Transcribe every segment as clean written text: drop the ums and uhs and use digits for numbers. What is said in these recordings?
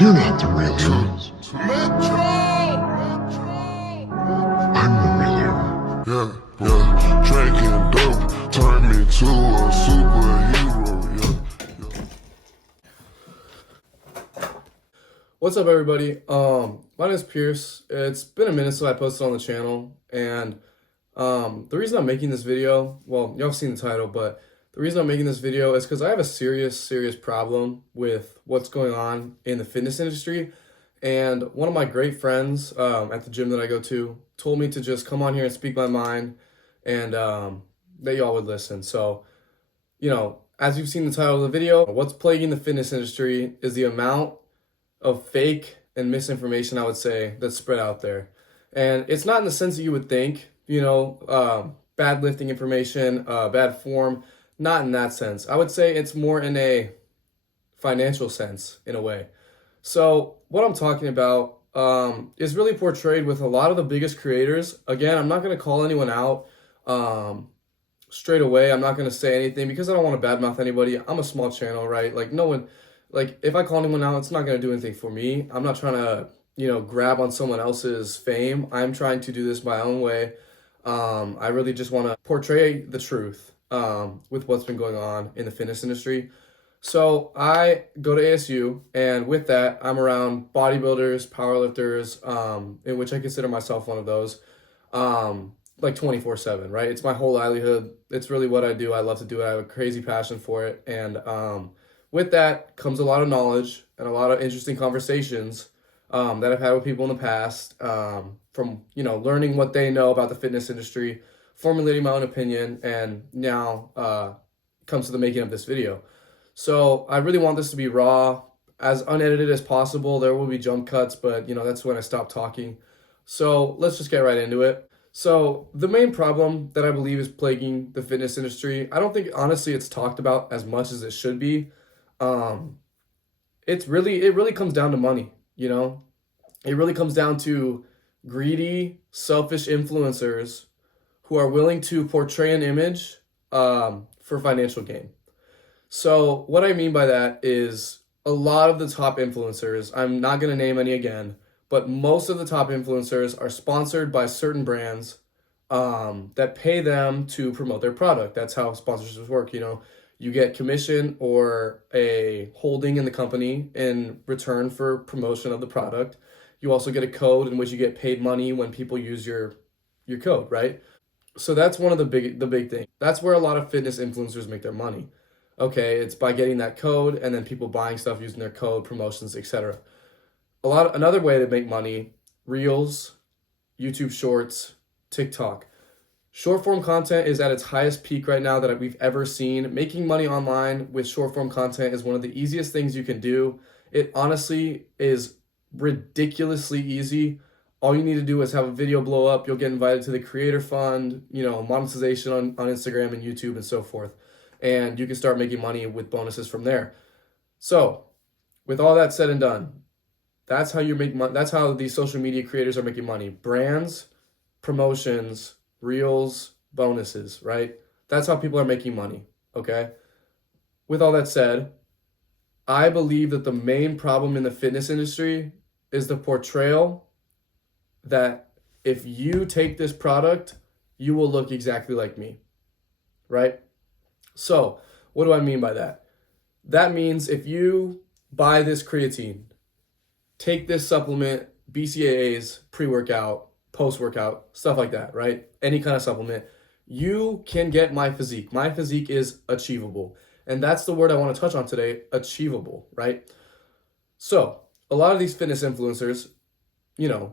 You're not the real you. I'm the real you. Yeah. Drinking dope turned me to a superhero. Yeah. What's up, everybody? My name is Pierce. It's been a minute since I posted on the channel, and the reason I'm making this video, well, y'all have seen the title, but the reason I'm making this video is because I have a serious problem with what's going on in the fitness industry. And one of my great friends at the gym that I go to told me to just come on here and speak my mind, and that y'all would listen. So, as you've seen the title of the video, what's plaguing the fitness industry is the amount of fake and misinformation, I would say, that's spread out there. And it's not in the sense that you would think, bad lifting information, bad form, not in that sense. I would say it's more in a financial sense, in a way. So what I'm talking about is really portrayed with a lot of the biggest creators. Again, I'm not going to call anyone out straight away. I'm not going to say anything because I don't want to badmouth anybody. I'm a small channel, right? Like, no one, like, if I call anyone out, it's not going to do anything for me. I'm not trying to, grab on someone else's fame. I'm trying to do this my own way. I really just want to portray the truth with what's been going on in the fitness industry. So I go to ASU, and with that, I'm around bodybuilders, powerlifters, in which I consider myself one of those, like 24/7, right? It's my whole livelihood. It's really what I do. I love to do it. I have a crazy passion for it. And with that comes a lot of knowledge and a lot of interesting conversations that I've had with people in the past, from, learning what they know about the fitness industry, formulating my own opinion, and now comes to the making of this video. So I really want this to be raw, as unedited as possible. There will be jump cuts, but that's when I stop talking. So let's just get right into it. So the main problem that I believe is plaguing the fitness industry, I don't think honestly it's talked about as much as it should be. It really comes down to money, It really comes down to greedy, selfish influencers who are willing to portray an image for financial gain. So what I mean by that is a lot of the top influencers, I'm not going to name any again, but most of the top influencers are sponsored by certain brands that pay them to promote their product. That's how sponsorships work. You get commission or a holding in the company in return for promotion of the product. You also get a code in which you get paid money when people use your code, right? So that's one of the big thing. That's where a lot of fitness influencers make their money. Okay, it's by getting that code and then people buying stuff using their code, promotions, etc. Another way to make money, Reels, YouTube Shorts, TikTok. Short form content is at its highest peak right now that we've ever seen. Making money online with short form content is one of the easiest things you can do. It honestly is ridiculously easy. All you need to do is have a video blow up. You'll get invited to the creator fund, monetization on Instagram and YouTube and so forth. And you can start making money with bonuses from there. So with all that said and done, that's how you make money. That's how these social media creators are making money. Brands, promotions, Reels, bonuses, right? That's how people are making money, okay? With all that said, I believe that the main problem in the fitness industry is the portrayal that if you take this product, you will look exactly like me, right? So what do I mean by that? That means if you buy this creatine, take this supplement, BCAAs, pre-workout, post-workout, stuff like that, right? Any kind of supplement, you can get my physique. My physique is achievable. And that's the word I want to touch on today, achievable, right? So a lot of these fitness influencers,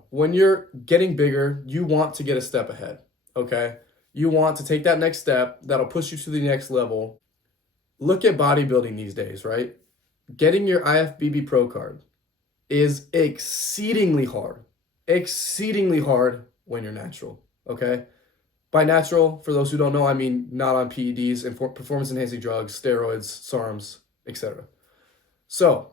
when you're getting bigger, you want to get a step ahead, okay? You want to take that next step that'll push you to the next level. Look at bodybuilding these days, right? Getting your IFBB Pro card is exceedingly hard when you're natural, okay? By natural, for those who don't know, I mean not on PEDs and performance-enhancing drugs, steroids, SARMs, etc. So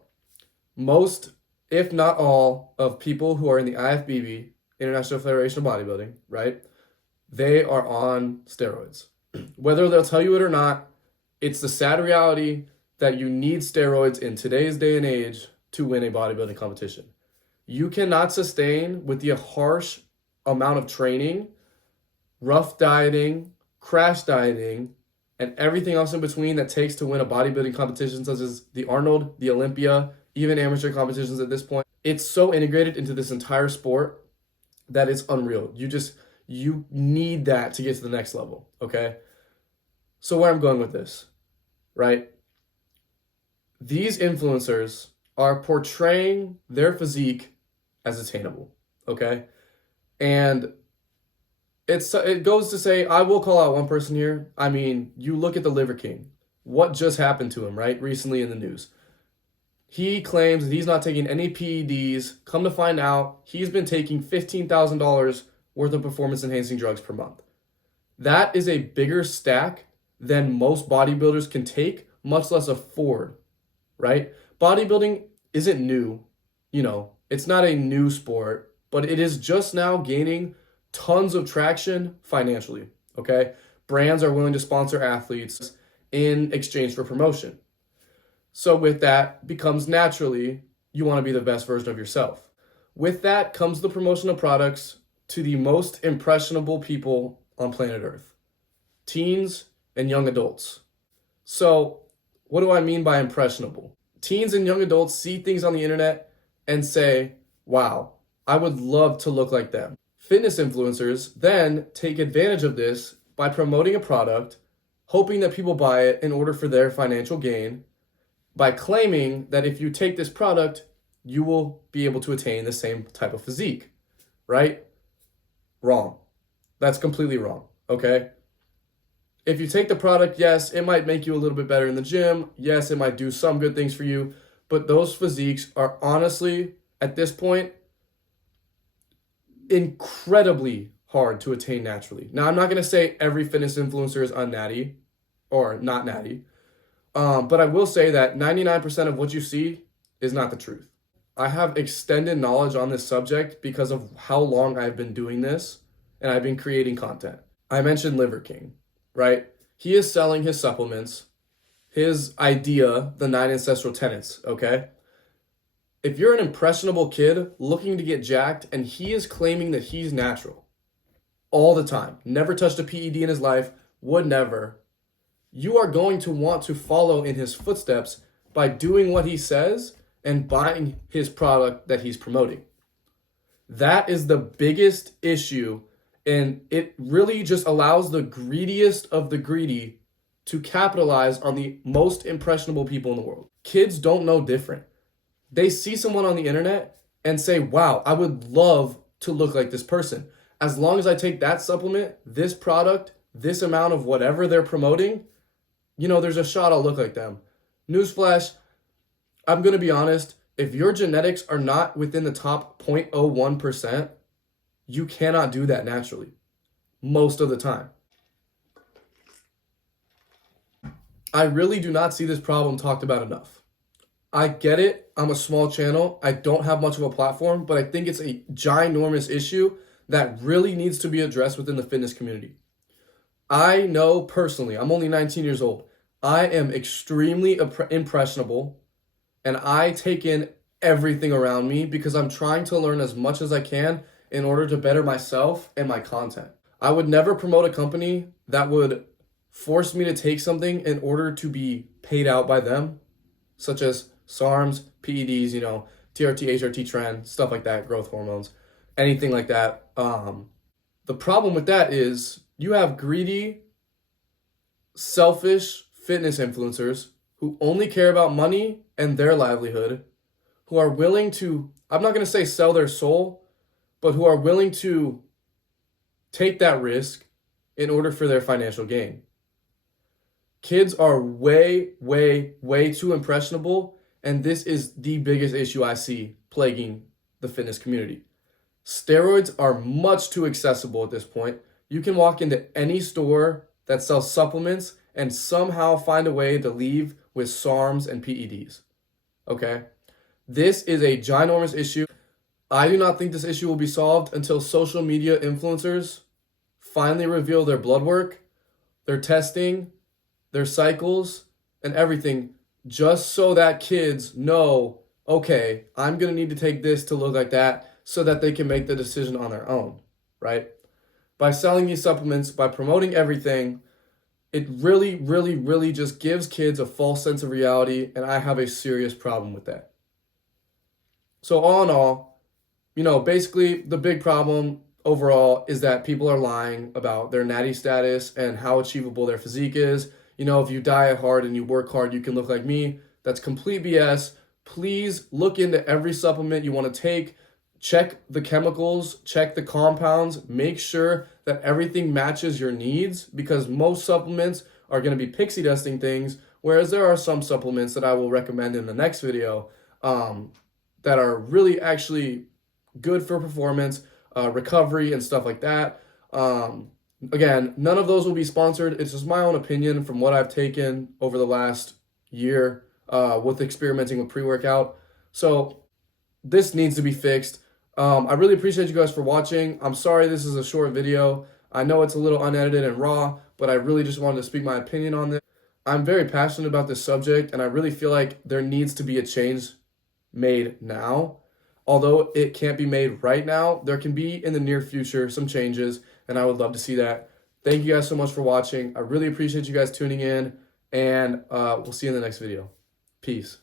most, if not all, of people who are in the IFBB, International Federation of Bodybuilding, right? They are on steroids. Whether they'll tell you it or not, it's the sad reality that you need steroids in today's day and age to win a bodybuilding competition. You cannot sustain with the harsh amount of training, rough dieting, crash dieting, and everything else in between that takes to win a bodybuilding competition, such as the Arnold, the Olympia, even amateur competitions at this point. It's so integrated into this entire sport that it's unreal. You need that to get to the next level, okay? So where I'm going with this, right? These influencers are portraying their physique as attainable, okay? And it goes to say, I will call out one person here. I mean, you look at the Liver King. What just happened to him, right? Recently in the news. He claims that he's not taking any PEDs. Come to find out, he's been taking $15,000 worth of performance-enhancing drugs per month. That is a bigger stack than most bodybuilders can take, much less afford, right? Bodybuilding isn't new. It's not a new sport, but it is just now gaining tons of traction financially, okay? Brands are willing to sponsor athletes in exchange for promotion. So with that becomes naturally, you want to be the best version of yourself. With that comes the promotion of products to the most impressionable people on planet Earth, teens and young adults. So what do I mean by impressionable? Teens and young adults see things on the internet and say, wow, I would love to look like them. Fitness influencers then take advantage of this by promoting a product, hoping that people buy it in order for their financial gain, by claiming that if you take this product, you will be able to attain the same type of physique, right? Wrong. That's completely wrong, okay? If you take the product, yes, it might make you a little bit better in the gym. Yes, it might do some good things for you, but those physiques are honestly, at this point, incredibly hard to attain naturally. Now, I'm not going to say every fitness influencer is unnatty or not natty, but I will say that 99% of what you see is not the truth. I have extended knowledge on this subject because of how long I've been doing this and I've been creating content. I mentioned Liver King, right? He is selling his supplements, his idea, the 9 ancestral tenets, okay? If you're an impressionable kid looking to get jacked and he is claiming that he's natural all the time, never touched a PED in his life, would never, you are going to want to follow in his footsteps by doing what he says and buying his product that he's promoting. That is the biggest issue, and it really just allows the greediest of the greedy to capitalize on the most impressionable people in the world. Kids don't know different. They see someone on the internet and say, wow, I would love to look like this person. As long as I take that supplement, this product, this amount of whatever they're promoting, there's a shot I'll look like them. Newsflash, I'm going to be honest, if your genetics are not within the top 0.01%, you cannot do that naturally, most of the time. I really do not see this problem talked about enough. I get it. I'm a small channel. I don't have much of a platform, but I think it's a ginormous issue that really needs to be addressed within the fitness community. I know personally, I'm only 19 years old. I am extremely impressionable, and I take in everything around me because I'm trying to learn as much as I can in order to better myself and my content. I would never promote a company that would force me to take something in order to be paid out by them, such as SARMs, PEDs, TRT, HRT trend, stuff like that, growth hormones, anything like that. The problem with that is you have greedy, selfish fitness influencers who only care about money and their livelihood, who are willing to, I'm not going to say sell their soul, but who are willing to take that risk in order for their financial gain. Kids are way, way, way too impressionable, and this is the biggest issue I see plaguing the fitness community. Steroids are much too accessible at this point. You can walk into any store that sells supplements and somehow find a way to leave with SARMs and PEDs, okay? This is a ginormous issue. I do not think this issue will be solved until social media influencers finally reveal their blood work, their testing, their cycles, and everything, just so that kids know okay, I'm going to need to take this to look like that so that they can make the decision on their own, right? By selling these supplements, by promoting everything, it really, really, really just gives kids a false sense of reality, and I have a serious problem with that. So all in all, basically the big problem overall is that people are lying about their natty status and how achievable their physique is. If you diet hard and you work hard, you can look like me. That's complete BS. Please look into every supplement you want to take. Check the chemicals, check the compounds, make sure that everything matches your needs, because most supplements are going to be pixie dusting things, whereas there are some supplements that I will recommend in the next video that are really actually good for performance, recovery, and stuff like that. Again, none of those will be sponsored. It's just my own opinion from what I've taken over the last year with experimenting with pre-workout. So this needs to be fixed. I really appreciate you guys for watching. I'm sorry this is a short video. I know it's a little unedited and raw, but I really just wanted to speak my opinion on this. I'm very passionate about this subject, and I really feel like there needs to be a change made now. Although it can't be made right now, there can be in the near future some changes, and I would love to see that. Thank you guys so much for watching. I really appreciate you guys tuning in, and we'll see you in the next video. Peace.